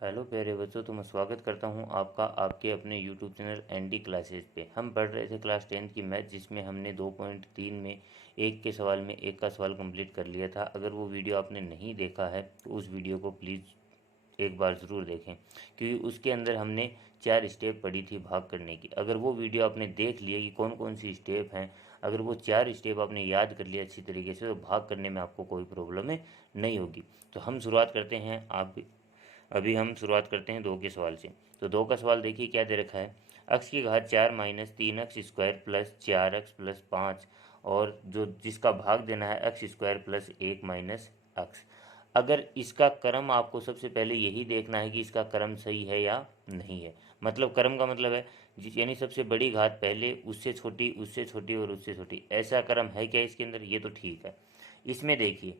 Hello प्यारे बच्चों, तो मैं स्वागत करता हूं आपका आपके अपने यूट्यूब चैनल एनडी क्लासेस पे। हम पढ़ रहे थे क्लास 10th की मैथ, जिसमें हमने 2.3 में एक के सवाल में एक का सवाल कंप्लीट कर लिया था। अगर वो वीडियो आपने नहीं देखा है तो उस वीडियो को प्लीज़ एक बार ज़रूर देखें, क्योंकि उसके अंदर हमने 4 स्टेप पढ़ी थी भाग करने की। अगर वो वीडियो आपने देख लिया कि कौन कौन सी स्टेप हैं, अगर वो 4 स्टेप आपने याद कर लिया अच्छी तरीके से, तो भाग करने में आपको कोई प्रॉब्लम नहीं होगी। तो हम शुरुआत करते हैं। अभी हम शुरुआत करते हैं 2 के सवाल से। तो 2 का सवाल देखिए क्या दे रखा है। x की घात 4 minus 3x square plus 4x plus 5, और जो जिसका भाग देना है x square plus 1 minus x। अगर इसका क्रम आपको सबसे पहले यही देखना है कि इसका क्रम सही है या नहीं है। मतलब क्रम का मतलब है यानी सबसे बड़ी घात पहले, उससे छोटी और उससे छोटी, ऐसा क्रम है क्या इसके अंदर? ये तो ठीक है। इसमें देखिए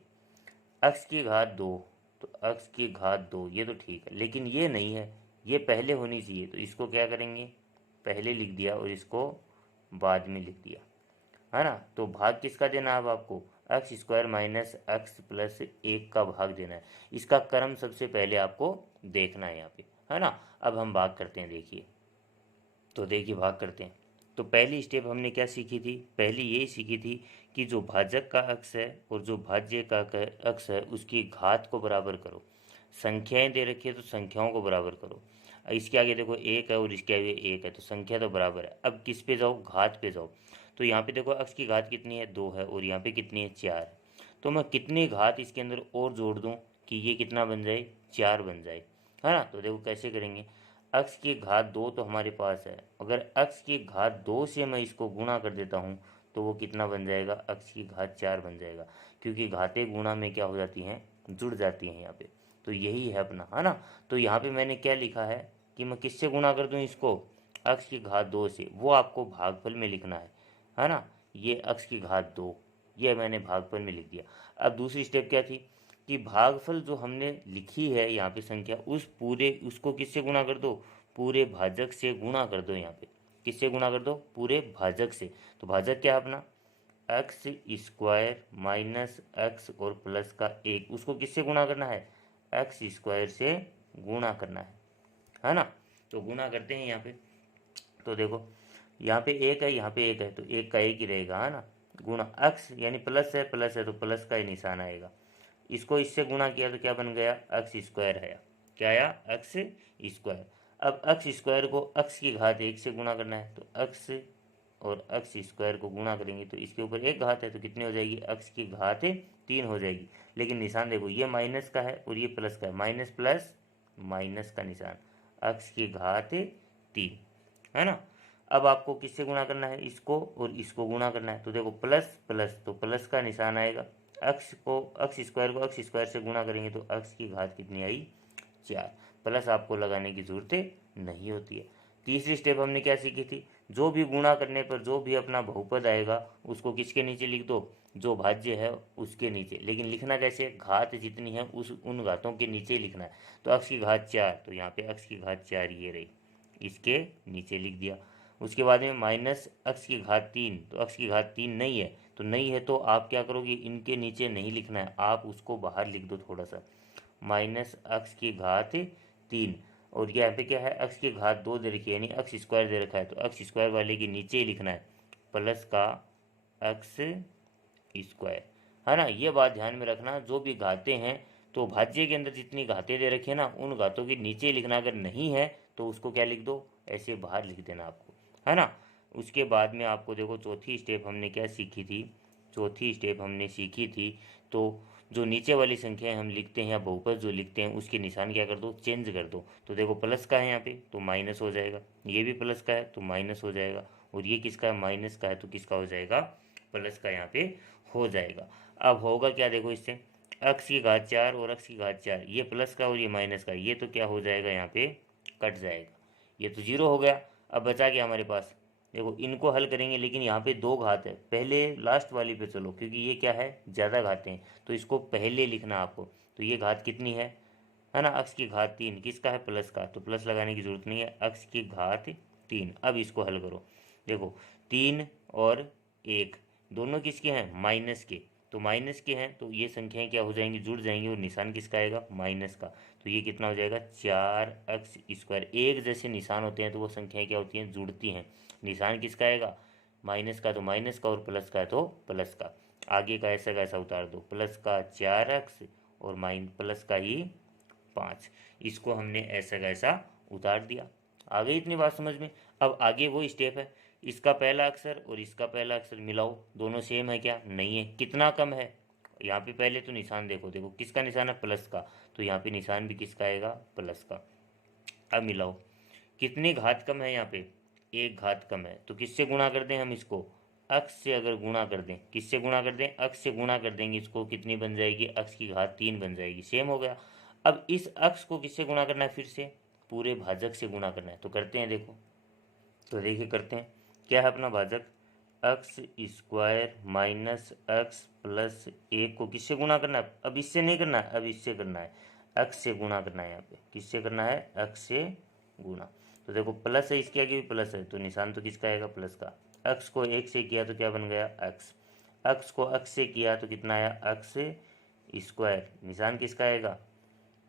x की घात 2, तो x की घात 2 ये तो ठीक है, लेकिन ये नहीं है, ये पहले होनी चाहिए। तो इसको क्या करेंगे, पहले लिख दिया और इसको बाद में लिख दिया, है ना। तो भाग किसका देना है अब आपको? X square minus x plus 1 का भाग देना है। इसका क्रम सबसे पहले आपको देखना है यहाँ पे, है ना। अब हम भाग करते हैं, देखिए। तो देखिए भाग करते हैं। तो पहली स्टेप हमने क्या सीखी थी? पहली यही सीखी थी कि जो भाजक का अक्स है और जो भाज्य का अक्स है उसकी घात को बराबर करो। संख्याएं दे रखी है तो संख्याओं को बराबर करो। इसके आगे देखो एक है और इसके आगे एक है, तो संख्या तो बराबर है। अब किस पे जाओ? घात पे जाओ। तो यहाँ पे देखो अक्स की घात कितनी है? 2 है, और यहाँ पे कितनी है? 4 है। तो मैं कितनी घात इसके अंदर और जोड़ दूँ कि ये कितना बन जाए? 4 बन जाए, है ना। तो देखो कैसे करेंगे। x की घात 2 तो हमारे पास है, अगर x की घात 2 से मैं इसको गुणा कर देता हूँ तो वो कितना बन जाएगा? x की घात 4 बन जाएगा, क्योंकि घातें गुणा में क्या हो जाती हैं? जुड़ जाती हैं यहाँ पे। तो यही है अपना, है ना। तो यहाँ पे मैंने क्या लिखा है कि मैं किससे गुणा कर दूँ इसको? x की घात 2 से। वो आपको भागफल में लिखना है ना। ये x की घात 2, ये मैंने भागफल में लिख दिया। अब दूसरी स्टेप क्या थी कि भागफल जो हमने लिखी है यहाँ पे संख्या, उस पूरे उसको किससे गुणा कर दो? पूरे भाजक से गुणा कर दो। यहाँ पे किससे गुणा कर दो? पूरे भाजक से। तो भाजक क्या है अपना? एक्स स्क्वायर माइनस एक्स और प्लस का 1, उसको किससे गुणा करना है? एक्स स्क्वायर से गुणा करना है ना। तो गुणा करते हैं यहाँ पे। तो देखो यहाँ पे एक है, यहाँ पे एक है, तो एक का एक ही रहेगा, है ना। गुणा एक्स यानी प्लस है तो प्लस का ही निशान आएगा। इसको इससे गुणा किया तो क्या बन गया? एक्स स्क्वायर है। क्या आया? X square. अब एक्स स्क्वायर को एक्स की घात 1 से गुणा करना है, तो एक्स और एक्स स्क्वायर को गुणा करेंगे तो इसके ऊपर एक घात है तो कितनी हो जाएगी? एक्स की घात 3 हो जाएगी। लेकिन निशान देखो, ये माइनस का है और ये प्लस का है, माइनस प्लस माइनस का निशान, एक्स की घात 3, है ना। अब आपको किससे गुणा करना है? इसको और इसको गुणा करना है। तो देखो प्लस प्लस तो प्लस का निशान आएगा। एक्स स्क्वायर से गुणा करेंगे तो एक्स की घात कितनी आई? 4। प्लस आपको लगाने की ज़रूरत नहीं होती है। तीसरी स्टेप हमने क्या सीखी थी? जो भी गुणा करने पर जो भी अपना बहुपद आएगा उसको किसके नीचे लिख दो? जो भाज्य है उसके नीचे। लेकिन लिखना कैसे? घात जितनी है उस उन घातों के नीचे ही लिखना है। तो एक्स की घात 4, तो यहाँ पे एक्स की घात 4 ये रही, इसके नीचे लिख दिया। उसके बाद में माइनस एक्स की घात 3, तो एक्स की घात 3 नहीं है, तो नहीं है तो आप क्या करोगे? इनके नीचे नहीं लिखना है, आप उसको बाहर लिख दो थोड़ा सा। माइनस एक्स की घात 3, और यहाँ पे क्या है? एक्स की घात 2 दे रखी है, यानी एक्स स्क्वायर दे रखा है, तो एक्स स्क्वायर वाले के नीचे ही लिखना है प्लस का एक्स स्क्वायर, है ना। ये बात ध्यान में रखना, जो भी घातें हैं तो भाज्य के अंदर जितनी घातें दे रखी है ना, उन घातों के नीचे लिखना। अगर नहीं है तो उसको क्या लिख दो? ऐसे बाहर लिख देना आपको, है ना। उसके बाद में आपको देखो चौथी स्टेप हमने क्या सीखी थी? चौथी स्टेप हमने सीखी थी, तो जो नीचे वाली संख्याएं हम लिखते हैं या बहुपद जो लिखते हैं उसके निशान क्या कर दो? चेंज कर दो। तो देखो प्लस का है यहाँ पे तो माइनस हो जाएगा, ये भी प्लस का है तो माइनस हो जाएगा, और ये किसका है? माइनस का है तो किसका हो जाएगा? प्लस का यहाँ पे हो जाएगा। अब होगा क्या देखो इससे, एक्स की घात 4 और एक्स की घात 4, ये प्लस का और ये माइनस का, ये तो क्या हो जाएगा? यहाँ पे कट जाएगा, ये तो जीरो हो गया। अब बचा क्या हमारे पास? देखो इनको हल करेंगे, लेकिन यहाँ पे 2 घात है, पहले लास्ट वाली पे चलो, क्योंकि ये क्या है? ज़्यादा घातें हैं तो इसको पहले लिखना आपको। तो ये घात कितनी है ना। एक्स की घात 3 किसका है? प्लस का, तो प्लस लगाने की जरूरत नहीं है, एक्स की घात 3। अब इसको हल करो। देखो 3 और 1 दोनों किसके हैं? माइनस के, तो माइनस के हैं तो ये संख्याएं क्या हो जाएंगी, जुड़ जाएंगी, और निशान किसका आएगा, माइनस का। तो ये कितना हो जाएगा, 4x²। एक जैसे निशान होते हैं तो वो संख्याएं क्या होती हैं, जुड़ती हैं। निशान किसका आएगा, माइनस का तो माइनस का, और प्लस का है तो प्लस का। आगे का ऐसा का ऐसा उतार दो, प्लस का 4x और माइन प्लस का ही 5। इसको हमने ऐसा का ऐसा उतार दिया। आ गई इतनी बात समझ में। अब आगे वो स्टेप है, इसका पहला अक्षर और इसका पहला अक्षर मिलाओ, दोनों सेम है क्या, नहीं है, कितना कम है। यहाँ पे पहले तो निशान देखो, देखो किसका निशान है, प्लस का, तो यहाँ पे निशान भी किसका आएगा, प्लस का। अब मिलाओ, कितनी घात कम है यहाँ पे, एक घात कम है, तो किससे गुणा कर दें हम इसको, अक्ष से अगर गुणा कर दें, किससे गुणा कर दें, अक्ष से गुणा कर देंगे इसको, कितनी बन जाएगी, अक्ष की घात 3 बन जाएगी, सेम हो गया। अब इस अक्ष को किससे गुणा करना है, फिर से पूरे भाजक से गुणा करना है, तो करते हैं देखो, तो देखिए करते हैं, क्या है अपना भाजक, x² माइनस x प्लस 1 को किससे गुणा करना है, अब इससे नहीं करना है, अब इससे करना है, x से गुणा करना है, यहाँ पे किससे करना है, x से गुणा। तो देखो प्लस है, इसके आगे भी प्लस है, तो निशान तो किसका आएगा, प्लस का। x को 1 से किया तो क्या बन गया, x को x से किया तो कितना आया, x²। निशान किसका आएगा,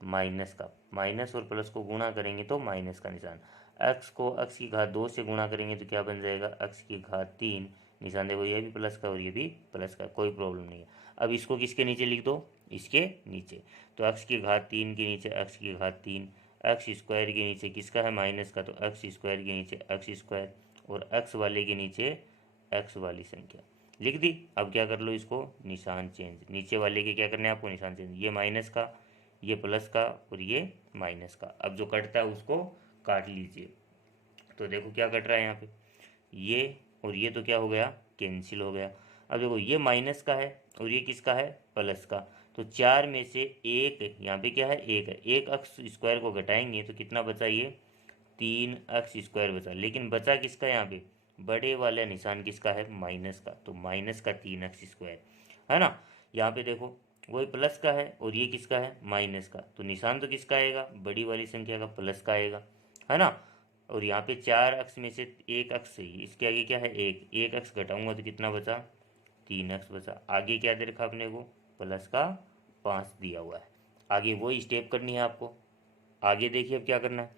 माइनस का। माइनस और प्लस को गुणा करेंगे तो माइनस का निशान। x को x की घात 2 से गुणा करेंगे तो क्या बन जाएगा, x की घात 3। निशान देखो ये भी प्लस का और ये भी प्लस का, कोई प्रॉब्लम नहीं है। अब इसको किसके नीचे लिख दो, इसके नीचे, तो x की घात 3 के नीचे x की घात 3, x² के नीचे किसका है, माइनस का, तो x² के नीचे x², और x वाले के नीचे x वाली संख्या लिख दी। अब क्या कर लो, इसको निशान चेंज, नीचे वाले के क्या करने हैं आपको, निशान चेंज, ये माइनस का, ये प्लस का, और ये माइनस का। अब जो कटता है उसको काट लीजिए, तो देखो क्या कट रहा है यहाँ पे, ये और ये तो क्या हो गया, कैंसिल हो गया। अब देखो ये माइनस का है और ये किसका है, प्लस का, तो 4 में से एक यहाँ पे क्या है, एक है, एक अक्स स्क्वायर को घटाएंगे तो कितना बचा, ये 3x² बचा, लेकिन बचा किसका यहाँ पे, बड़े वाला निशान किसका है, माइनस का, तो माइनस का 3x² है ना। यहाँ पे देखो वही प्लस का है और ये किसका है, माइनस का, तो निशान तो किसका आएगा, बड़ी वाली संख्या का, प्लस का आएगा, है ना। और यहाँ पे 4 अक्ष में से एक अक्ष सही, इसके आगे क्या है, एक अक्ष घटाऊंगा तो कितना बचा, 3x बचा। आगे क्या दे रखा अपने को, प्लस का 5 दिया हुआ है। आगे वही स्टेप करनी है आपको। आगे देखिए अब क्या करना है।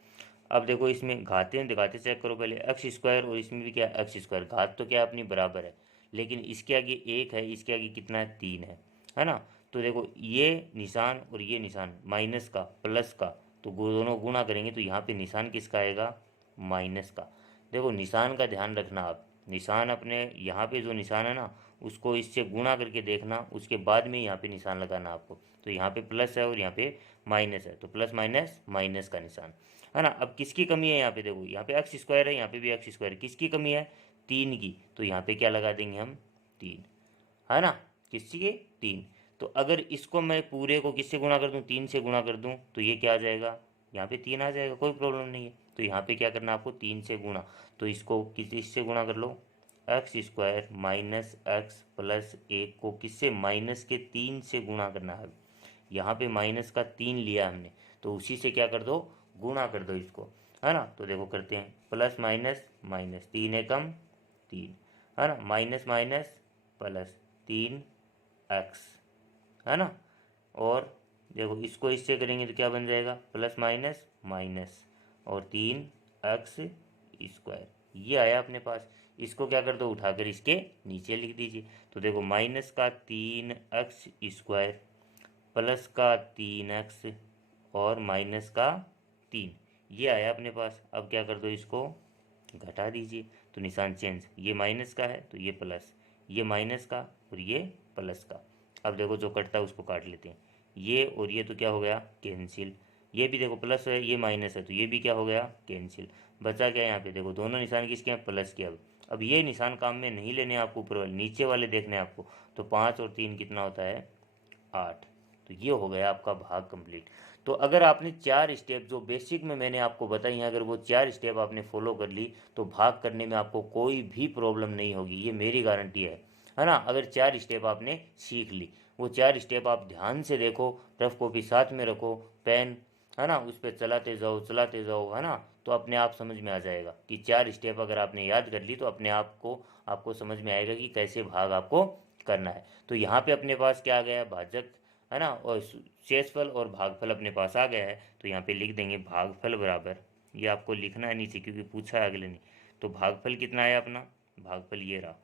अब देखो इसमें घाते दिखाते चेक करो पहले, x² और इसमें भी क्या है, x², घात तो क्या अपनी बराबर है, लेकिन इसके आगे एक है, इसके आगे कितना है, 3 है ना। तो देखो ये निशान और ये निशान, माइनस का प्लस का, तो दोनों गुणा करेंगे तो यहाँ पे निशान किसका आएगा, माइनस का। देखो निशान का ध्यान रखना आप, निशान अपने यहाँ पे जो निशान है ना उसको इससे गुणा करके देखना, उसके बाद में यहाँ पे निशान लगाना आपको। तो यहाँ पे प्लस है और यहाँ पे माइनस है, तो प्लस माइनस माइनस का निशान, है ना। अब किसकी कमी है यहाँ पे, देखो यहाँ पे x² है, यहाँ पे भी x², किसकी कमी है, 3 की, तो यहाँ पे क्या लगा देंगे हम, 3, है ना, किसकी के 3। तो अगर इसको मैं पूरे को किससे गुणा कर दूँ, 3 से गुणा कर दूँ तो ये क्या आ जाएगा, यहाँ पे 3 आ जाएगा, कोई प्रॉब्लम नहीं है। तो यहाँ पे क्या करना है आपको, 3 से गुणा, तो इसको किससे गुणा कर लो, x² माइनस x प्लस 1 को किससे, माइनस के 3 से गुणा करना है। यहाँ पे माइनस का 3 लिया हमने, तो उसी से क्या कर दो, गुणा कर दो इसको, है ना। तो देखो करते हैं, प्लस माइनस माइनस, 3 एकम 3, है ना, माइनस माइनस प्लस 3x, है ना। और देखो इसको इससे करेंगे तो क्या बन जाएगा, प्लस माइनस माइनस और 3x², ये आया अपने पास। इसको क्या कर दो, उठाकर इसके नीचे लिख दीजिए। तो देखो माइनस का 3x² प्लस का 3x और माइनस का 3, ये आया अपने पास। अब क्या कर दो, इसको घटा दीजिए, तो निशान चेंज, ये माइनस का है तो ये प्लस, ये माइनस का और ये प्लस का। अब देखो जो कटता है उसको काट लेते हैं, ये और ये तो क्या हो गया, कैंसिल। ये भी देखो प्लस है, ये माइनस है, तो ये भी क्या हो गया, कैंसिल। बचा क्या यहाँ पे, देखो दोनों निशान किसके हैं, प्लस के। अब ये निशान काम में नहीं लेने आपको, ऊपर वाले नीचे वाले देखने हैं आपको। तो 5 और 3 कितना होता है, 8। तो ये हो गया आपका भाग कंप्लीट। तो अगर आपने 4 स्टेप जो बेसिक में मैंने आपको बताई हैं, अगर वो 4 स्टेप आपने फॉलो कर ली तो भाग करने में आपको कोई भी प्रॉब्लम नहीं होगी, ये मेरी गारंटी है ना। अगर 4 स्टेप आपने सीख ली, वो 4 स्टेप आप ध्यान से देखो, रफ कॉपी साथ में रखो, पेन, है ना, उस पर चलाते जाओ, है ना, तो अपने आप समझ में आ जाएगा कि 4 स्टेप अगर आपने याद कर ली तो अपने आप को आपको समझ में आएगा कि कैसे भाग आपको करना है। तो यहाँ पे अपने पास क्या आ गया है, भाजक है ना, और शेषफल और भागफल अपने पास आ गया है। तो यहाँ पे लिख देंगे भागफल बराबर, ये आपको लिखना है नीचे क्योंकि पूछा है अगले ने। तो भागफल कितना है अपना, भागफल ये रहा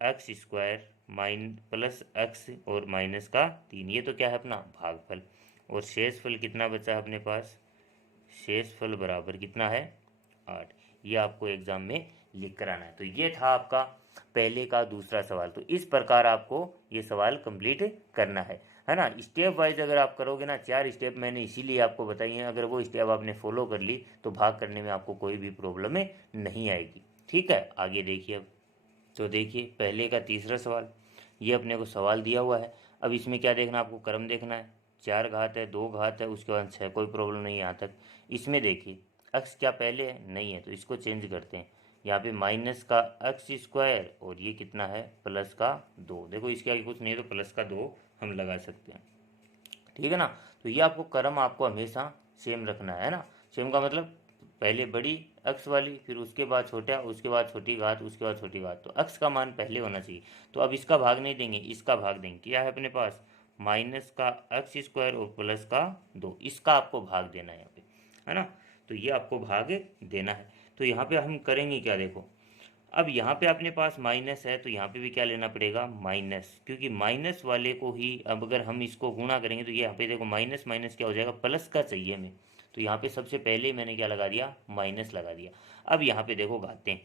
x square mine plus x और माइनस का 3, ये तो क्या है अपना भागफल। और शेषफल कितना बचा है अपने पास, शेषफल बराबर कितना है 8। ये आपको एग्जाम में लिख कर आना है। तो ये था आपका पहले का दूसरा सवाल। तो इस प्रकार आपको ये सवाल कंप्लीट करना है ना। स्टेप वाइज अगर आप करोगे ना, 4 स्टेप मैंने इसीलिए आपको बताई हैं, अगर वो स्टेप आपने फॉलो कर ली तो भाग करने में आपको कोई भी प्रॉब्लम नहीं आएगी। ठीक है, आगे देखिए अब। तो देखिए पहले का तीसरा सवाल, ये अपने को सवाल दिया हुआ है। अब इसमें क्या देखना, आपको क्रम देखना है। 4 घात है, 2 घात है, उसके बाद 6, कोई प्रॉब्लम नहीं है यहाँ तक। इसमें देखिए एक्स क्या पहले है, नहीं है, तो इसको चेंज करते हैं। यहाँ पे माइनस का एक्स स्क्वायर और ये कितना है प्लस का 2। देखो इसके आगे कुछ नहीं है तो प्लस का 2 हम लगा सकते हैं। ठीक है ना। तो ये आपको क्रम आपको हमेशा सेम रखना है ना। सेम का मतलब पहले बड़ी अक्स वाली, फिर उसके बाद छोटा, उसके बाद छोटी घात, उसके बाद छोटी घात। तो अक्स का मान पहले होना चाहिए। तो अब इसका भाग नहीं देंगे, इसका भाग देंगे। क्या है अपने पास माइनस का एक्स स्क्वायर और प्लस का 2, इसका आपको भाग देना है यहाँ पे, है ना। तो ये आपको भाग देना है। तो यहाँ पे हम करेंगे क्या, देखो अब यहाँ पे अपने पास माइनस है तो यहाँ पे भी क्या लेना पड़ेगा माइनस, क्योंकि माइनस वाले को ही अब अगर हम इसको गुणा करेंगे तो ये यहाँ पे देखो माइनस माइनस क्या हो जाएगा, प्लस का चाहिए हमें। तो यहाँ पे सबसे पहले मैंने क्या लगा दिया, माइनस लगा दिया। अब यहाँ पे देखो घातें,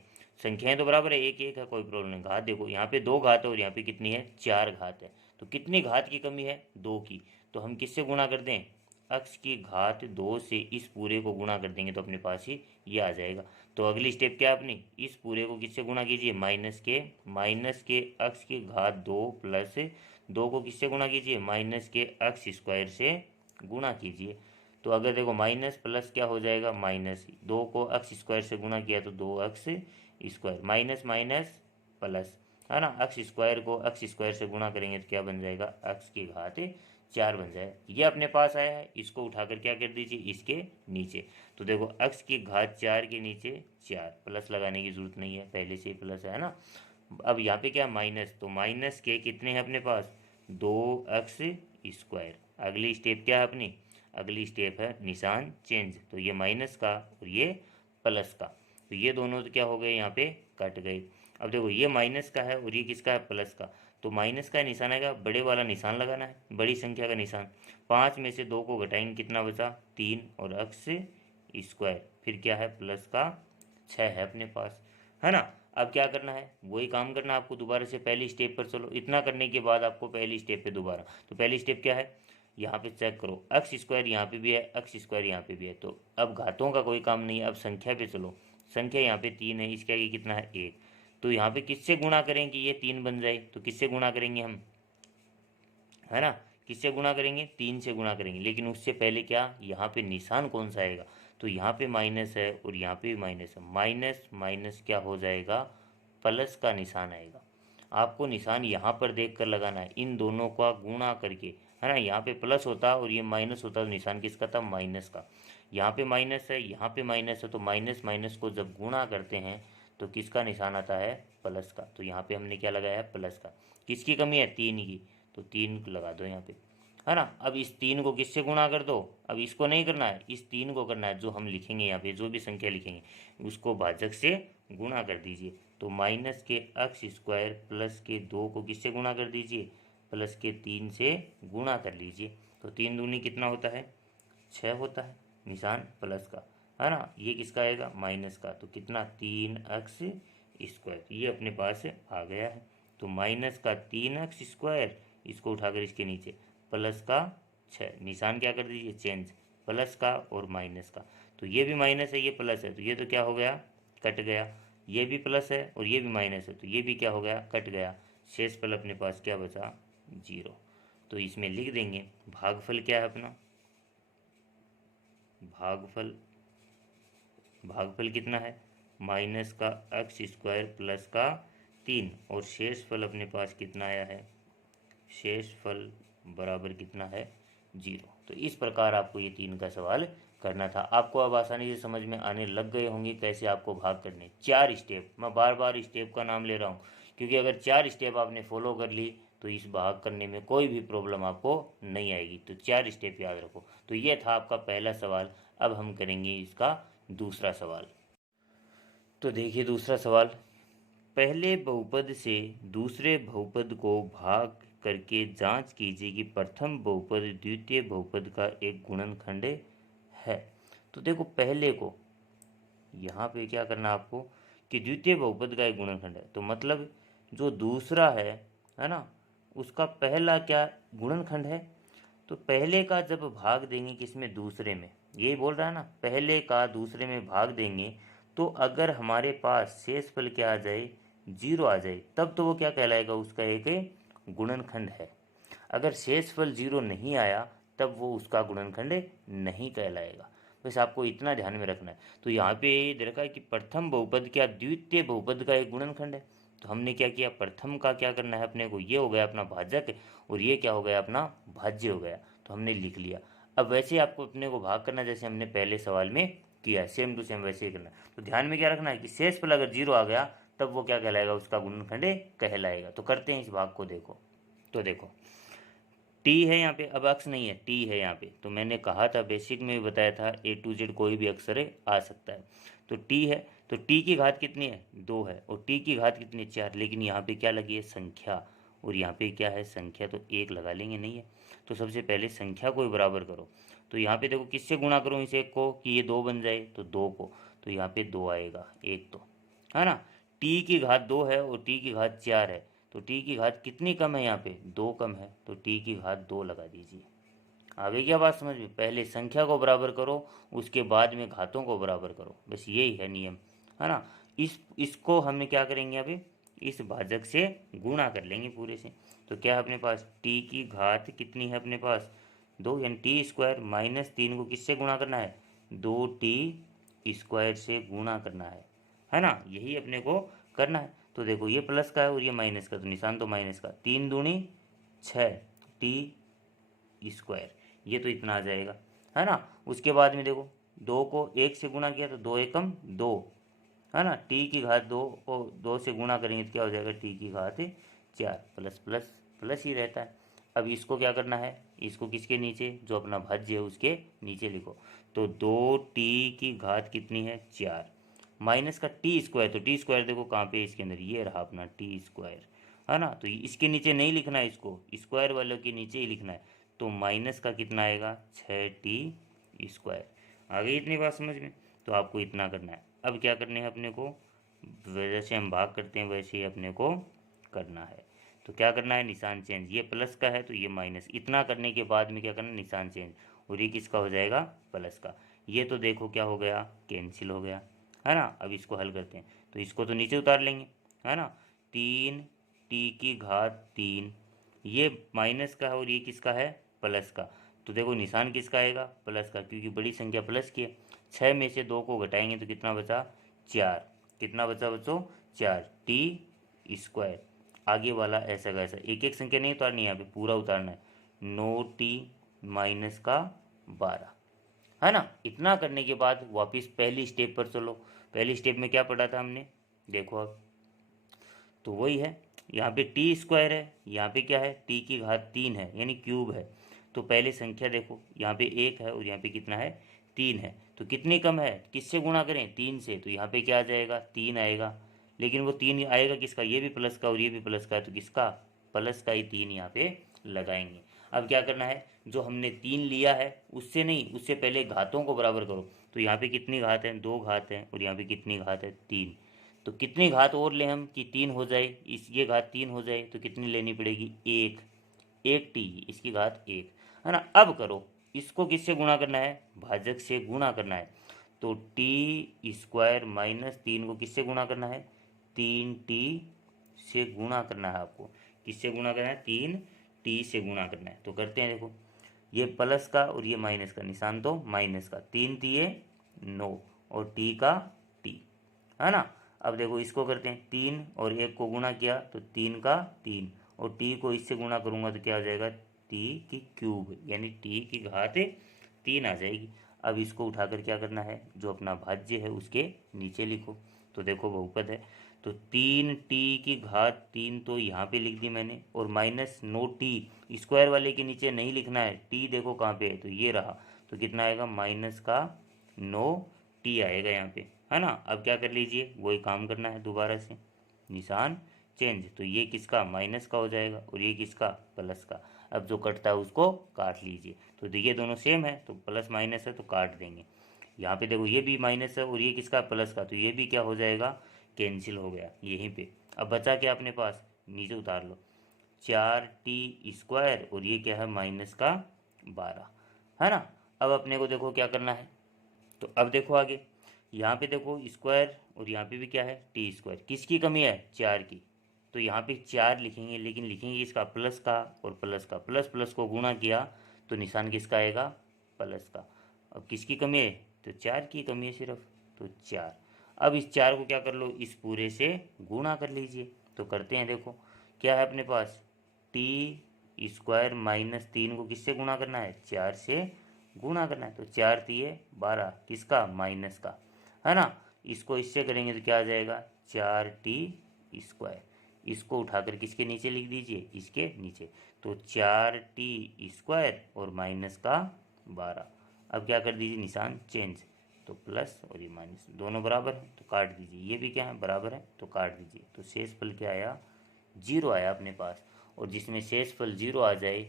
संख्याएं तो बराबर है, एक एक है, कोई प्रॉब्लम नहीं। घात देखो यहाँ पे 2 घात है और यहाँ पे कितनी है 4 घात है। तो कितनी घात की कमी है, 2 की। तो हम किससे गुणा कर दें, एक्स की घात 2 से इस पूरे को गुणा कर देंगे तो अपने पास ही ये आ जाएगा। तो अगली स्टेप क्या है अपनी, इस पूरे को किससे गुणा कीजिए, माइनस के एक्स की घात 2 प्लस 2 को किससे गुणा कीजिए, माइनस के एक्स स्क्वायर से गुणा कीजिए। तो अगर देखो माइनस प्लस क्या हो जाएगा, माइनस 2 को एक्स स्क्वायर से गुणा किया तो 2x square, minus minus plus, है ना। एक्स स्क्वायर को एक्स स्क्वायर से गुणा करेंगे तो क्या बन जाएगा, एक्स की घात 4 बन जाए। ये अपने पास आया है, इसको उठाकर क्या कर दीजिए इसके नीचे। तो देखो एक्स की घात 4 के नीचे 4, प्लस लगाने की जरूरत नहीं है, पहले से ही प्लस है ना। अब यहाँ पे क्या माइनस, तो माइनस के कितने हैं अपने पास 2x स्क्वायर। अगली स्टेप क्या है अपनी, अगली स्टेप है निशान चेंज। तो ये माइनस का और ये प्लस का, तो ये दोनों तो क्या हो गए यहाँ पे कट गए। अब देखो ये माइनस का है और ये किसका है, प्लस का। तो माइनस का निशान आएगा, बड़े वाला निशान लगाना है, बड़ी संख्या का निशान। 5 में से 2 को घटाएंगे कितना बचा 3 और एक्स स्क्वायर, फिर क्या है प्लस का 6 है अपने पास, है ना। अब क्या करना है, वही काम करना है आपको, दोबारा से पहली स्टेप पर चलो। इतना करने के बाद आपको पहली स्टेप पे दोबारा, तो पहली स्टेप क्या है, यहाँ पे चेक करो एक्स स्क्वायर यहाँ पे भी है, एक्स स्क्वायर यहाँ पे भी है। तो अब घातों का कोई काम नहीं है, अब संख्या पे चलो। संख्या यहाँ पे 3 है, इसके आगे कितना है 1। तो यहाँ पे किससे गुणा करें कि ये 3 बन जाए, तो किससे गुणा करेंगे हम, है ना। किससे गुणा करेंगे, 3 से गुणा करेंगे। लेकिन उससे पहले क्या, यहाँ पे निशान कौन सा आएगा, तो यहाँ पे माइनस है और यहाँ पे भी माइनस है। माइनस माइनस क्या हो जाएगा, प्लस का निशान आएगा। आपको निशान यहाँ पर देख कर लगाना है, इन दोनों का गुणा करके, है ना। यहाँ पे प्लस होता और ये माइनस होता तो निशान किसका था, माइनस का। यहाँ पे माइनस है, यहाँ पे माइनस है, तो माइनस माइनस को जब गुणा करते हैं तो किसका निशान आता है, प्लस का। तो यहाँ पे हमने क्या लगाया है, प्लस का। किसकी कमी है, 3 की, तो 3 लगा दो यहाँ पे, है ना। अब इस 3 को किससे गुणा कर दो, अब इसको नहीं करना है, इस 3 को करना है। जो हम लिखेंगे यहाँ पे, जो भी संख्या लिखेंगे उसको भाजक से गुणा कर दीजिए। तो माइनस के एक्स स्क्वायर प्लस के 2 को किससे गुणा कर दीजिए, प्लस के 3 से गुणा कर लीजिए। तो 3 दूनी कितना होता है 6 होता है, निशान प्लस का, है ना। ये किसका आएगा, माइनस का। तो कितना 3x स्क्वायर, ये अपने पास आ गया है। तो माइनस का 3x स्क्वायर, इसको उठाकर इसके नीचे, प्लस का 6, निशान क्या कर दीजिए चेंज, प्लस का और माइनस का। तो ये भी माइनस है, ये प्लस है, तो ये तो क्या हो गया, कट गया। ये भी प्लस है और ये भी माइनस है, तो ये भी क्या हो गया, कट गया। शेषफल अपने पास क्या बचा, 0। तो इसमें लिख देंगे भागफल क्या है अपना, भागफल कितना है, माइनस का एक्स स्क्वायर प्लस का 3, और शेषफल अपने पास कितना आया है, शेषफल बराबर कितना है 0। तो इस प्रकार आपको ये 3 का सवाल करना था। आपको अब आसानी से समझ में आने लग गए होंगे कैसे आपको भाग करने। 4 स्टेप, मैं बार बार स्टेप का नाम ले रहा हूँ क्योंकि अगर 4 स्टेप आपने फॉलो कर ली तो इस भाग करने में कोई भी प्रॉब्लम आपको नहीं आएगी। तो 4 स्टेप याद रखो। तो ये था आपका पहला सवाल। अब हम करेंगे इसका दूसरा सवाल। तो देखिए दूसरा सवाल, पहले बहुपद से दूसरे बहुपद को भाग करके जांच कीजिए कि प्रथम बहुपद द्वितीय बहुपद का एक गुणनखंड है। तो देखो पहले को यहाँ पे क्या करना है आपको कि द्वितीय बहुपद का एक गुणनखंड है, तो मतलब जो दूसरा है ना, उसका पहला क्या गुणनखंड है। तो पहले का जब भाग देंगे किसमें, दूसरे में, यही बोल रहा है ना, पहले का दूसरे में भाग देंगे तो अगर हमारे पास शेषफल क्या आ जाए, 0 आ जाए, तब तो वो क्या कहलाएगा, उसका एक गुणनखंड है। अगर शेषफल 0 नहीं आया तब वो उसका गुणनखंड नहीं कहलाएगा। बस आपको इतना ध्यान में रखना है। तो यहाँ पे ये दे रखा है कि प्रथम बहुपद क्या द्वितीय बहुपद का एक गुणनखंड है। तो हमने क्या किया, प्रथम का क्या करना है अपने को, ये हो गया अपना भाजक और ये क्या हो गया अपना भाज्य हो गया। तो हमने लिख लिया। अब वैसे आपको अपने को भाग करना जैसे हमने पहले सवाल में किया, सेम टू सेम वैसे ही करना है। तो ध्यान में क्या रखना है कि शेषफल अगर 0 आ गया तब वो क्या कहलाएगा, उसका गुणनखंड कहलाएगा। तो करते हैं इस भाग को। देखो तो देखो टी है यहाँ पे, अब अक्स नहीं है, टी है यहाँ पे। तो मैंने कहा था, बेसिक में भी बताया था, ए टू जेड कोई भी अक्षर आ सकता है। तो टी है, तो टी की घात कितनी है, 2 है, और टी की घात कितनी है, 4। लेकिन यहाँ पे क्या लगी है, संख्या, और यहाँ पे क्या है, संख्या, तो 1 लगा लेंगे, नहीं है। तो सबसे पहले संख्या को बराबर करो। तो यहाँ पे देखो किससे गुणा करूँ इस एक को कि ये 2 बन जाए, तो 2 को, तो यहाँ पे 2 आएगा, एक तो, है ना। टी की घात 2 है और टी की घात 4 है, तो टी की घात कितनी कम है, यहाँ पे 2 कम है, तो टी की घात 2 लगा दीजिए। आगे क्या बात समझ में, पहले संख्या को बराबर करो, उसके बाद में घातों को बराबर करो, बस यही है नियम, है ना। इसको हमें क्या करेंगे, अभी इस भाजक से गुणा कर लेंगे पूरे से। तो क्या है अपने पास, टी की घात कितनी है अपने पास, 2, यानी टी स्क्वायर माइनस 3 को किससे गुणा करना है, 2t स्क्वायर से गुणा करना है ना, यही अपने को करना है। तो देखो ये प्लस का है और ये माइनस का, तो निशान तो माइनस का, 3 दूनी 6 टी स्क्वायर, ये तो इतना आ जाएगा, है ना। उसके बाद में देखो 2 को 1 से गुणा किया तो 2 एकम 2, है ना। टी की घात 2 को 2 से गुणा करेंगे तो क्या हो जाएगा, टी की घात 4, प्लस प्लस प्लस ही रहता है। अब इसको क्या करना है, इसको किसके नीचे, जो अपना भाज्य है उसके नीचे लिखो। तो 2t की घात कितनी है, 4, माइनस का टी स्क्वायर, तो टी स्क्वायर देखो कहाँ पे है, इसके अंदर, ये रहा अपना टी स्क्वायर, है ना। तो इसके नीचे नहीं लिखना है, इसको स्क्वायर वालों के नीचे ही लिखना है। तो माइनस का कितना आएगा, 6t स्क्वायर। आ गई इतनी बात समझ में। तो आपको इतना करना है। अब क्या करने हैं अपने को, जैसे हम भाग करते हैं वैसे ही अपने को करना है। तो क्या करना है, निशान चेंज, ये प्लस का है तो ये माइनस, इतना करने के बाद में क्या करना है, निशान चेंज, और ये किसका हो जाएगा, प्लस का। ये तो देखो क्या हो गया, कैंसिल हो गया, है ना। अब इसको हल करते हैं, तो इसको तो नीचे उतार लेंगे, है ना। 3t की घात 3, ये माइनस का है और ये किसका है, प्लस का। तो देखो निशान किसका आएगा, प्लस का, क्योंकि बड़ी संख्या प्लस की है। 6 में से 2 को घटाएंगे तो कितना बचा, 4, कितना बचा बच्चों, 4 टी स्क्वायर। आगे वाला ऐसा का ऐसा, एक एक संख्या नहीं उतारनी, यहाँ पे पूरा उतारना है, 9t माइनस का 12, है ना। इतना करने के बाद वापस पहली स्टेप पर चलो। पहली स्टेप में क्या पढ़ा था हमने, देखो अब, तो वही है, यहाँ पे टी स्क्वायर है, यहाँ पे क्या है, टी की घात 3 है, यानी क्यूब है। तो पहले संख्या देखो, यहाँ पे 1 है और यहाँ पे कितना है, 3 है। तो कितनी कम है, किससे गुणा करें, 3 से, तो यहाँ पे क्या आ जाएगा, 3 आएगा। लेकिन वो 3 आएगा किसका, ये भी प्लस का और ये भी प्लस का है, तो किसका, प्लस का ही 3 यहाँ पे लगाएंगे। अब क्या करना है, जो हमने 3 लिया है उससे नहीं, उससे पहले घातों को बराबर करो। तो यहाँ पे कितनी घात है, 2 घात है, और यहाँ पे कितनी घात है, 3। तो कितनी घात और लें हम कि 3 हो जाए, इस ये घात 3 हो जाए, तो कितनी लेनी पड़ेगी, 1, 1t, इसकी घात 1, है ना। अब करो, इसको किससे गुणा करना है, भाजक से गुणा करना है। तो टी स्क्वायर माइनस 3 को किससे गुणा करना है, 3t से गुणा करना है आपको। किससे गुणा करना है, 3t से गुणा करना है। तो करते हैं, देखो ये प्लस का और ये माइनस का, निशान तो माइनस का, 3 तिये 9 और t का t, है ना। अब देखो इसको करते हैं, 3 और 1 को गुणा किया तो 3 का 3, और t को इससे गुणा करूंगा तो क्या हो जाएगा, t की क्यूब, यानी t की घात 3 आ जाएगी। अब इसको उठाकर क्या करना है, जो अपना भाज्य है उसके नीचे लिखो। तो देखो बहुपद है, तो 3t⁻3 तो यहाँ पे लिख दी मैंने, और माइनस 9t स्क्वायर वाले के नीचे नहीं लिखना है, t देखो कहाँ पे है, तो ये रहा, तो कितना आएगा माइनस का 9t आएगा यहाँ पे, है ना। अब क्या कर लीजिए, वही काम करना है दोबारा से, निशान चेंज, तो ये किसका माइनस का हो जाएगा और ये किसका प्लस का। अब जो कटता है उसको काट लीजिए, तो ये दोनों सेम है तो प्लस माइनस है तो काट देंगे। यहाँ पे देखो ये भी माइनस है और ये किसका प्लस का, तो ये भी क्या हो जाएगा कैंसिल हो गया यहीं पे। अब बचा क्या अपने पास, नीचे उतार लो, 4t² और ये क्या है माइनस का 12, है ना। अब अपने को देखो क्या करना है, तो अब देखो आगे, यहाँ पे देखो स्क्वायर और यहाँ पे भी क्या है t², किसकी कमी है 4 की, तो यहाँ पे 4 लिखेंगे, लेकिन लिखेंगे इसका प्लस का, और प्लस का प्लस प्लस को गुणा किया तो निशान किसका आएगा प्लस का। अब किसकी कमी है, तो 4 की कमी है सिर्फ, तो 4। अब इस 4 को क्या कर लो, इस पूरे से गुणा कर लीजिए, तो करते हैं, देखो क्या है अपने पास, t² माइनस 3 को किससे गुणा करना है, 4 से गुणा करना है, तो 4×3=12 किसका माइनस का, है ना। इसको इससे करेंगे तो क्या आ जाएगा 4t², इसको उठाकर किसके नीचे लिख दीजिए, इसके नीचे, तो 4t² और माइनस का 12। अब क्या कर दीजिए निशान चेंज, तो प्लस और ये माइनस दोनों बराबर है तो काट दीजिए, ये भी क्या है बराबर है तो काट दीजिए, तो शेषफल क्या आया 0 आया अपने पास। और जिसमें शेषफल 0 आ जाए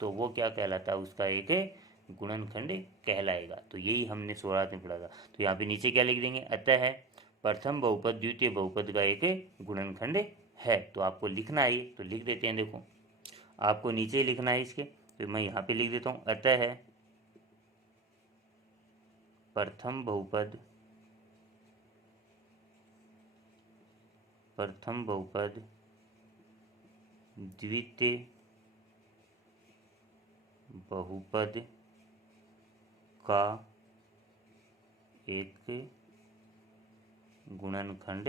तो वो क्या कहलाता है, उसका एक गुणनखंड कहलाएगा। तो यही हमने शुरुआत में पढ़ा था। तो यहाँ पे नीचे क्या लिख देंगे, अतः प्रथम बहुपद द्वितीय बहुपद का एक गुणनखंड है। तो आपको लिखना है ये, तो लिख देते हैं, देखो आपको नीचे ही लिखना है इसके, तो मैं यहाँ पे लिख देता हूँ, अतः प्रथम बहुपद द्वितीय बहुपद का एक गुणनखंड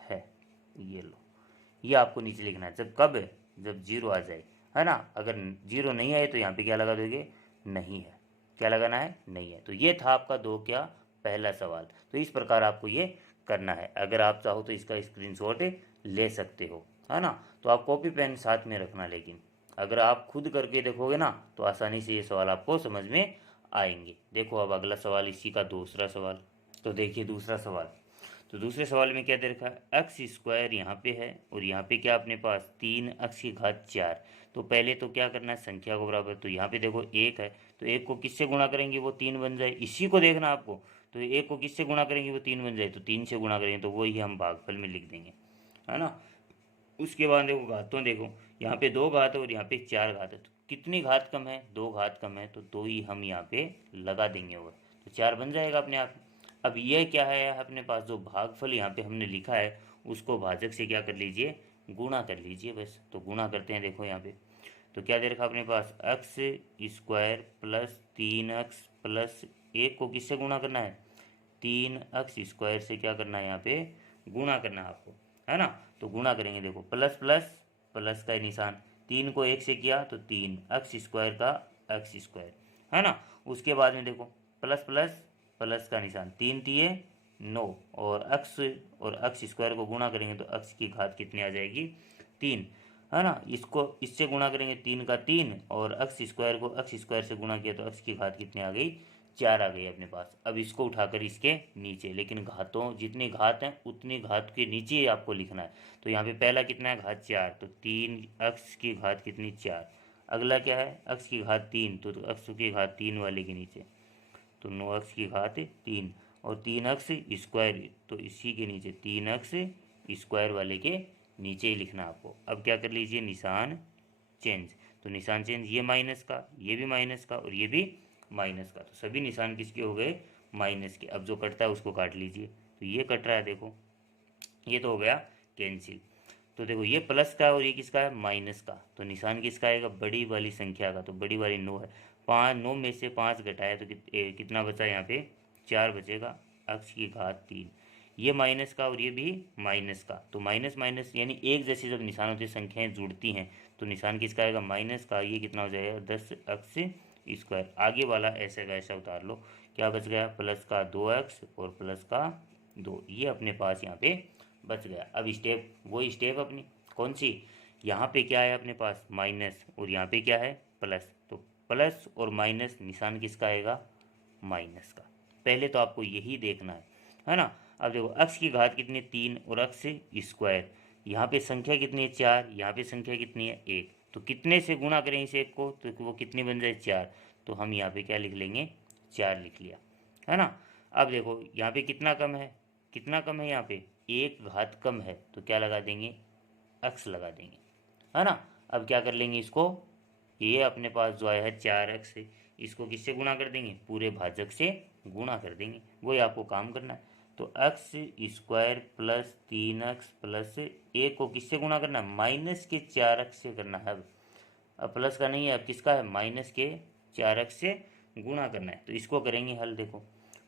है। ये लो, ये आपको नीचे लिखना है, जब 0 आ जाए, है ना। अगर 0 नहीं आए तो यहाँ पे क्या लगा दोगे, नहीं है, क्या लगाना है, नहीं है। तो ये था आपका पहला सवाल। तो इस प्रकार आपको ये करना है। अगर आप चाहो तो इसका स्क्रीनशॉट ले सकते हो, है ना। तो आप कॉपी पेन साथ में रखना, लेकिन अगर आप खुद करके देखोगे ना तो आसानी से ये सवाल आपको समझ में आएंगे। देखो अब अगला सवाल, इसी का दूसरा सवाल। तो देखिए दूसरा सवाल, तो दूसरे सवाल में क्या दे रखा है, x² यहाँ पे है और यहाँ पे क्या अपने पास 3x⁴। तो पहले तो क्या करना है, संख्या को बराबर, तो यहाँ पे देखो 1 है, तो 1 को किससे गुणा करेंगे वो 3 बन जाए, इसी को देखना आपको। तो 1 को किससे गुणा करेंगे वो 3 बन जाए, तो 3 से गुणा करेंगे, तो वही हम भागफल में लिख देंगे, है ना। उसके बाद देखो घातों, देखो यहाँ पे 2 घात है और यहाँ पे 4 घात है, तो कितनी घात कम है, 2 घात कम है, तो 2 ही हम यहाँ पे लगा देंगे और, तो 4 बन जाएगा अपने आप। अब ये क्या है अपने पास, जो भागफल यहाँ पे हमने लिखा है उसको भाजक से क्या कर लीजिए, गुणा कर लीजिए बस। तो गुणा करते हैं, देखो यहाँ पे तो क्या दे रखा अपने पास, x² प्लस 3x प्लस 1 को किससे गुणा करना है, 3x² से क्या करना है यहाँ पे गुणा करना है आपको, है ना। तो गुणा करेंगे, देखो प्लस प्लस प्लस का निशान, 3 को 1 से किया तो 3x² का x², है ना। उसके बाद में देखो प्लस प्लस प्लस का निशान, 3×3=9 और x² को गुणा करेंगे तो x की घात कितनी आ जाएगी 3, है ना। इसको इससे गुणा करेंगे 3 का 3 और x² को x² से गुणा किया तो x की घात कितनी आ गई 4 आ गई अपने पास। अब इसको उठाकर इसके नीचे, लेकिन घातों जितनी घात हैं उतनी घात के नीचे ही आपको लिखना है। तो यहाँ पे पहला कितना है घात 4, तो 3x की घात कितनी 4। अगला क्या है x की घात 3, तो x की घात 3 वाले के नीचे, तो 9x की घात 3 और 3x², तो इसी के नीचे 3x² वाले के नीचे ही लिखना आपको। अब क्या कर लीजिए निशान चेंज, तो निशान चेंज, ये माइनस का, ये भी माइनस का और ये भी माइनस का, तो सभी निशान किसके हो गए माइनस के। अब जो कटता है उसको काट लीजिए, तो ये कट रहा है, देखो ये तो हो गया कैंसिल। तो देखो ये प्लस का और ये किसका है माइनस का, तो निशान किसका आएगा बड़ी वाली संख्या का, तो बड़ी वाली 9 है, 9 में से 5 घटाया तो कितना बचा यहाँ पे 4 बचेगा, x की घात 3। ये माइनस का और ये भी माइनस का, तो माइनस माइनस यानी एक जैसे जब निशान होते संख्याएं जुड़ती हैं तो निशान किसका आएगा माइनस का, ये कितना हो जाएगा 10x²। आगे वाला ऐसे का ऐसा उतार लो, क्या बच गया प्लस का 2x और प्लस का 2, ये अपने पास यहाँ पे बच गया। अब स्टेप वही स्टेप अपनी कौन सी, यहाँ पे क्या है अपने पास माइनस और यहाँ पे क्या है प्लस, तो प्लस और माइनस निशान किसका आएगा, माइनस का। पहले तो आपको यही देखना है ना। अब देखो अक्ष की घात कितनी 3 और अक्ष स्क्वायर, यहाँ पे संख्या कितनी है 4, यहाँ पे संख्या कितनी है 1, तो कितने से गुणा करें इस एक को तो वो कितनी बन जाए 4, तो हम यहाँ पे क्या लिख लेंगे 4 लिख लिया, है ना। अब देखो यहाँ पे कितना कम है, कितना कम है यहाँ पे 1 घात कम है, तो क्या लगा देंगे अक्ष लगा देंगे, है ना। अब क्या कर लेंगे इसको, ये अपने पास जो आया है 4x से, इसको किससे गुणा कर देंगे पूरे भाजक से गुणा कर देंगे, वही आपको काम करना है। तो x square plus 3x plus 1 को किससे गुणा करना है माइनस के 4x से करना है। अब प्लस का नहीं है, अब किसका है माइनस के 4x से गुणा करना है। तो इसको करेंगे हल, देखो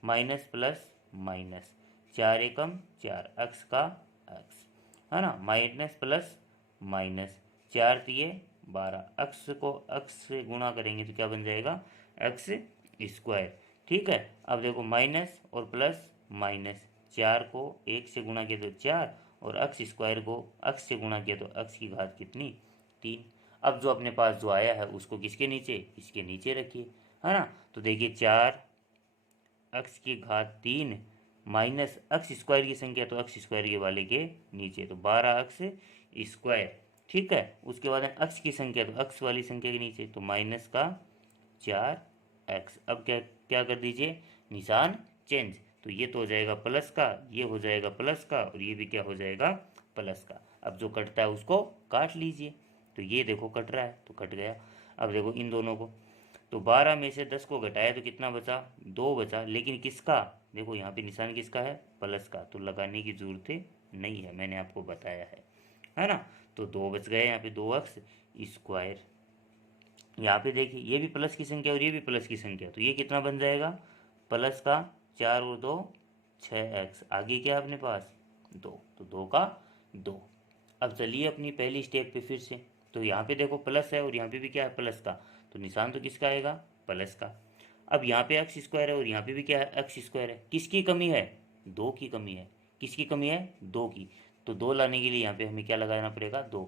माइनस प्लस माइनस 4 एकम 4 एक्स का एक्स, है ना, माइनस प्लस माइनस 4 दिए 12, एक्स को एक्स से गुणा करेंगे तो क्या बन जाएगा एक्स स्क्वायर। ठीक है, अब देखो माइनस और प्लस माइनस, 4 को 1 से गुणा किया तो 4 और एक्स स्क्वायर को एक्स से गुणा किया तो एक्स की घात कितनी 3। अब जो अपने पास जो आया है उसको किसके नीचे, इसके नीचे रखिए, है ना। तो देखिए 4 एक्स की घात 3 माइनस एक्स स्क्वायर की संख्या तो एक्स स्क्वायर के वाले के नीचे, तो 12 एक्स स्क्वायर। ठीक है, उसके बाद एक्स की संख्या तो एक्स वाली संख्या के नीचे, तो माइनस का 4x। अब क्या क्या कर दीजिए निशान चेंज, तो ये तो हो जाएगा प्लस का, ये हो जाएगा प्लस का और ये भी क्या हो जाएगा प्लस का। अब जो कटता है उसको काट लीजिए, तो ये देखो कट रहा है तो कट गया। अब देखो इन दोनों को, तो 12 में से 10 को घटाया तो कितना बचा 2 बचा, लेकिन किसका देखो यहाँ पे निशान किसका है प्लस का, तो लगाने की जरूरत नहीं है, मैंने आपको बताया है ना। तो 2 बच गए यहाँ पे 2x स्क्वायर। यहाँ पे देखिए ये भी प्लस की संख्या और ये भी प्लस की संख्या, तो ये कितना बन जाएगा प्लस का 4 और 2 6x, आगे क्या है अपने पास 2, तो 2 का 2। अब चलिए अपनी पहली स्टेप पे फिर से, तो यहाँ पे देखो प्लस है और यहाँ पे भी क्या है प्लस का, तो निशान तो किसका आएगा प्लस का। अब यहाँ पे एक्स स्क्वायर है और यहाँ पे भी क्या है एक्स स्क्वायर है, किसकी कमी है 2 की कमी है, किसकी कमी है 2 की, तो 2 लाने के लिए यहाँ पे हमें क्या लगाना पड़ेगा 2,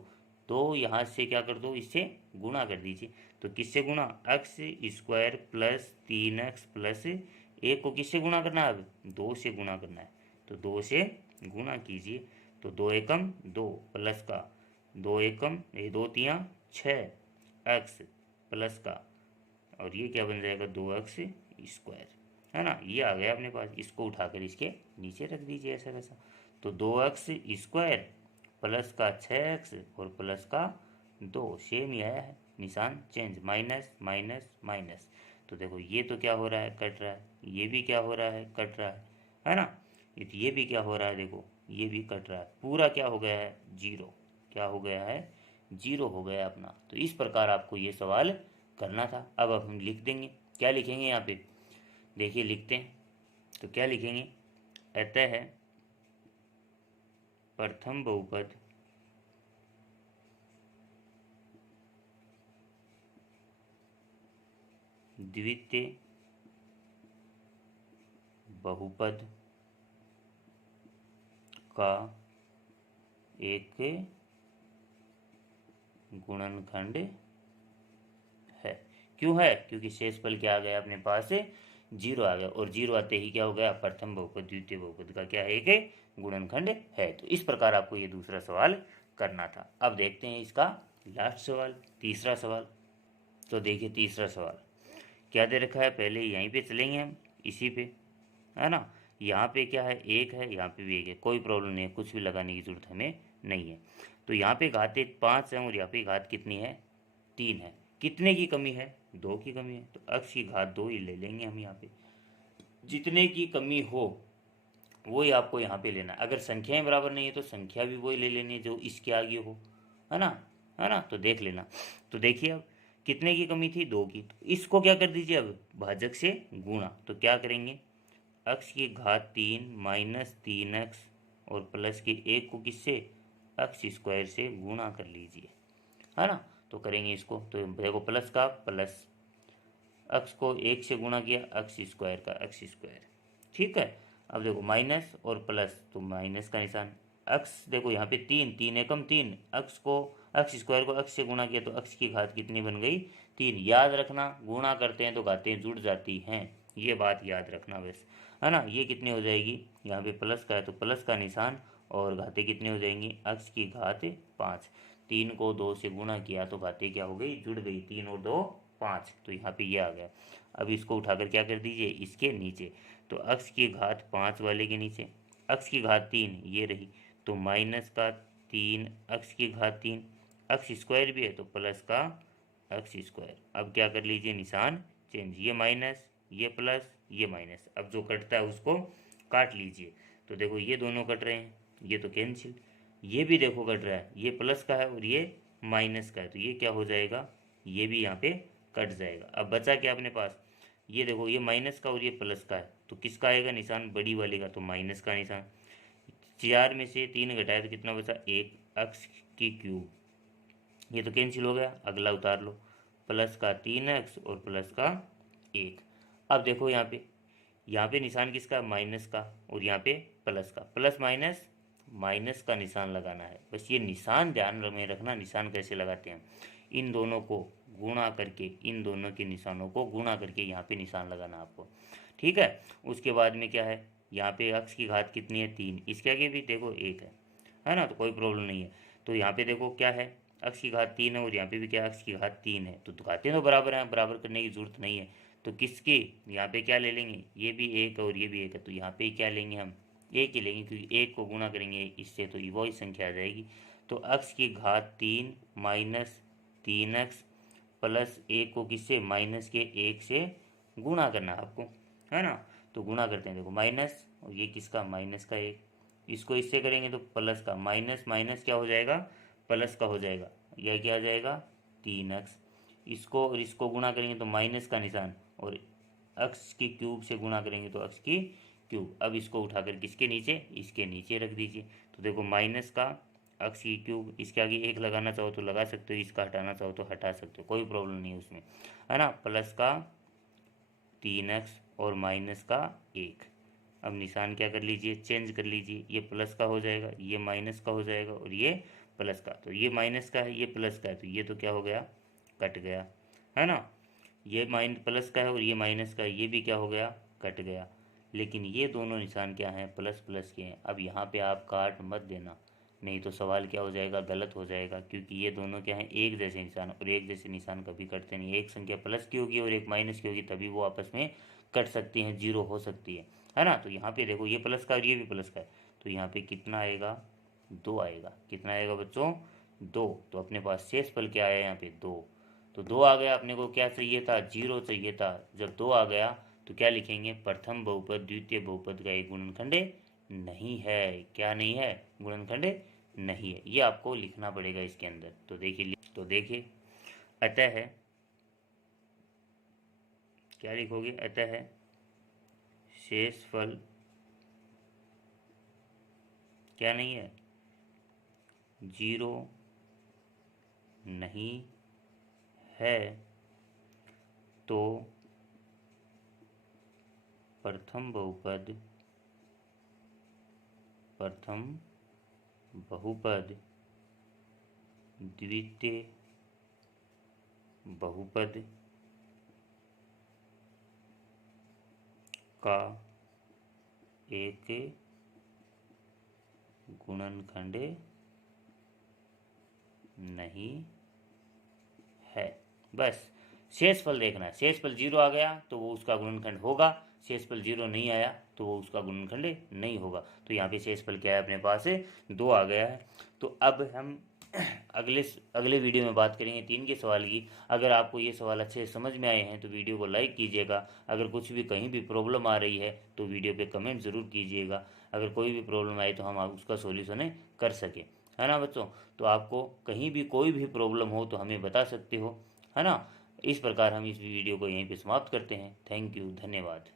तो यहाँ से क्या कर दो इससे गुणा कर दीजिए, तो किससे गुणा x square plus 3x plus 1 को किससे गुणा करना है अब 2 से गुणा करना है, तो 2 से गुणा कीजिए, तो 2 एकम 2 प्लस का 2 एकम ये 2 तियाँ 6x प्लस का, और ये क्या बन जाएगा 2x स्क्वायर, है ना। ये आ गया अपने पास, इसको उठाकर इसके नीचे रख दीजिए ऐसा वैसा, तो 2x स्क्वायर प्लस का 6x और प्लस का 2 सेम ही आया है, निशान चेंज माइनस माइनस माइनस, तो देखो ये तो क्या हो रहा है कट रहा है, ये भी क्या हो रहा है कट रहा है ना, ये भी क्या हो रहा है देखो ये भी कट रहा है, पूरा क्या हो गया है जीरो, क्या हो गया है जीरो हो गया अपना। तो इस प्रकार आपको ये सवाल करना था। अब हम लिख देंगे, क्या लिखेंगे यहाँ पे देखिए लिखते हैं, तो क्या लिखेंगे अतः प्रथम बहुपद द्वितीय बहुपद का एक गुणनखंड है। क्यों है, क्योंकि शेषफल क्या आ गया अपने पास जीरो आ गया, और जीरो आते ही क्या हो गया प्रथम बहुपद द्वितीय बहुपद का क्या है एक गुणनखंड है। तो इस प्रकार आपको ये दूसरा सवाल करना था। अब देखते हैं इसका लास्ट सवाल, तीसरा सवाल। तो देखिए तीसरा सवाल क्या दे रखा है, पहले यहीं पे चलेंगे हम इसी पे, है ना। यहाँ पे क्या है एक है, यहाँ पे भी एक है, कोई प्रॉब्लम नहीं है, कुछ भी लगाने की जरूरत हमें नहीं है। तो यहाँ पे घाते 5 है और यहाँ पे घात कितनी है 3 है, कितने की कमी है 2 की कमी है, तो x की घात 2 ही ले लेंगे हम यहाँ पे, जितने की कमी हो वही आपको यहाँ पे लेना। अगर संख्याएं बराबर नहीं है तो संख्या भी वही ले लेनी है जो इसके आगे हो, है ना, है ना। तो देख लेना, तो देखिए अब कितने की कमी थी 2 की, तो इसको क्या कर दीजिए अब भाजक से गुणा, तो क्या करेंगे x की घात 3 माइनस 3x और प्लस के 1 को किससे एक्स स्क्वायर से गुणा कर लीजिए, है ना। तो करेंगे इसको, तो देखो प्लस का प्लस, एक्स को 1 से गुणा किया एक्स स्क्वायर का एक्स स्क्वायर, ठीक है। अब देखो माइनस और प्लस, तो माइनस का निशान। अक्स देखो यहाँ पे 3, 3 एकम 3, अक्स स्क्वायर को अक्स से गुणा किया तो अक्स की घात कितनी बन गई, 3। याद रखना, गुणा करते हैं तो घातें जुड़ जाती हैं, ये बात याद रखना बस, है ना। ये कितनी हो जाएगी, यहाँ पे प्लस का है तो प्लस का निशान, और घातें कितनी हो जाएंगी, अक्स की घात 5। 3 को 2 से गुणा किया तो घातें क्या हो गई, जुड़ गई, 3 और 2 5, तो यहाँ पे ये आ गया। अब इसको उठाकर क्या कर दीजिए, इसके नीचे, तो अक्स की घात 5 वाले के नीचे अक्स की घात 3 ये रही, तो माइनस का 3 अक्स की घात 3, अक्स स्क्वायर भी है तो प्लस का अक्स स्क्वायर। अब क्या कर लीजिए, निशान चेंज, ये माइनस ये प्लस ये माइनस, अब जो कटता है उसको काट लीजिए। तो देखो ये दोनों कट रहे हैं, ये तो कैंसिल, ये भी देखो कट रहा है, ये प्लस का है और ये माइनस का है, तो ये क्या हो जाएगा, ये भी यहाँ पे कट जाएगा। अब बचा क्या अपने पास, ये देखो ये माइनस का और ये प्लस का है, तो किसका आएगा निशान, बड़ी वाले का, तो माइनस का निशान। 4 में से 3 घटाया तो कितना बचा, 1 अक्स की क्यूब, ये तो कैंसिल हो गया, अगला उतार लो, प्लस का 3x और प्लस का 1। अब देखो यहाँ पे निशान किसका, माइनस का, और यहाँ पे प्लस का, प्लस माइनस माइनस का निशान लगाना है, बस ये निशान ध्यान में रखना। निशान कैसे लगाते हैं, इन दोनों को गुणा करके, इन दोनों के निशानों को गुणा करके यहाँ पे निशान लगाना आपको, ठीक है। उसके बाद में क्या है, यहाँ पे अक्स की घात कितनी है, 3, इसके आगे भी देखो 1 है ना, तो कोई प्रॉब्लम नहीं है। तो यहाँ पे देखो क्या है, अक्स की घात 3 है और यहाँ पे भी क्या, अक्स की घात 3 है, तो घातें तो बराबर हैं, बराबर करने की जरूरत नहीं है। तो किसकी, यहाँ पे क्या ले लेंगे, ये भी 1 और ये भी 1 है, तो यहाँ पे क्या लेंगे हम, 1 ही लेंगे, क्योंकि 1 को गुणा करेंगे इससे तो वही संख्या आ जाएगी। तो अक्स की घात 3 माइनस 3x प्लस 1 को किससे, माइनस के 1 से गुणा करना आपको, है ना। तो गुणा करते हैं, देखो माइनस और ये किसका, माइनस का 1, इसको इससे करेंगे तो प्लस का, माइनस माइनस क्या हो जाएगा, प्लस का हो जाएगा, यह क्या आ जाएगा 3x, इसको और इसको गुणा करेंगे तो माइनस का निशान, और अक्स की क्यूब से गुणा करेंगे तो अक्स की क्यूब। अब इसको उठाकर किसके नीचे, इसके नीचे रख दीजिए। तो देखो माइनस का अक्स की क्यूब, इसके आगे 1 लगाना चाहो तो लगा सकते हो, इसका हटाना चाहो तो हटा सकते हो, कोई प्रॉब्लम नहीं है उसमें, है ना। प्लस का 3x और माइनस का 1। अब निशान क्या कर लीजिए, चेंज कर लीजिए, ये प्लस का हो जाएगा, ये माइनस का हो जाएगा, और ये प्लस का, तो ये माइनस का है ये प्लस का है, तो ये तो क्या हो गया, कट गया, है ना। ये प्लस का है और ये माइनस का है, ये भी क्या हो गया, कट गया। लेकिन ये दोनों निशान क्या हैं, प्लस प्लस के हैं। अब यहाँ पे आप काट मत देना, नहीं तो सवाल क्या हो जाएगा, गलत हो जाएगा, क्योंकि ये दोनों क्या हैं, एक जैसे निशान, और एक जैसे निशान कभी कटते नहीं। एक संख्या प्लस की होगी और एक माइनस की होगी, तभी वो आपस में कट सकती हैं, जीरो हो सकती है ना। तो यहाँ पे देखो ये प्लस का और ये भी प्लस का है, तो यहाँ पे कितना आएगा, 2 आएगा। कितना आएगा बच्चों, 2। तो अपने पास शेष फल क्या आया यहाँ पे, 2। तो 2 आ गया, अपने को क्या चाहिए था, 0 चाहिए था। जब 2 आ गया तो क्या लिखेंगे, प्रथम बहुपद द्वितीय बहुपद का एक गुणनखंड नहीं है। क्या नहीं है, गुणनखंड नहीं है, ये आपको लिखना पड़ेगा इसके अंदर। तो देखिए अतः है, क्या लिखोगे, अतः है शेषफल क्या नहीं है, 0 नहीं है, तो प्रथम बहुपद द्वितीय बहुपद का एक गुणनखंड नहीं है। बस शेषफल देखना है, शेषफल 0 आ गया तो वो उसका गुणनखंड होगा, शेषफल 0 नहीं आया तो वो उसका गुणनखंड नहीं होगा। तो यहाँ पे शेषफल क्या है, अपने पास 2 आ गया है। तो अब हम अगले वीडियो में बात करेंगे 3 के सवाल की। अगर आपको ये सवाल अच्छे से समझ में आए हैं तो वीडियो को लाइक कीजिएगा। अगर कुछ भी कहीं भी प्रॉब्लम आ रही है तो वीडियो पे कमेंट ज़रूर कीजिएगा। अगर कोई भी प्रॉब्लम आए तो हम उसका सॉल्यूशन कर सकें, है ना बच्चों। तो आपको कहीं भी कोई भी प्रॉब्लम हो तो हमें बता सकते हो, है ना। इस प्रकार हम इस वीडियो को यहीं पे समाप्त करते हैं। थैंक यू, धन्यवाद।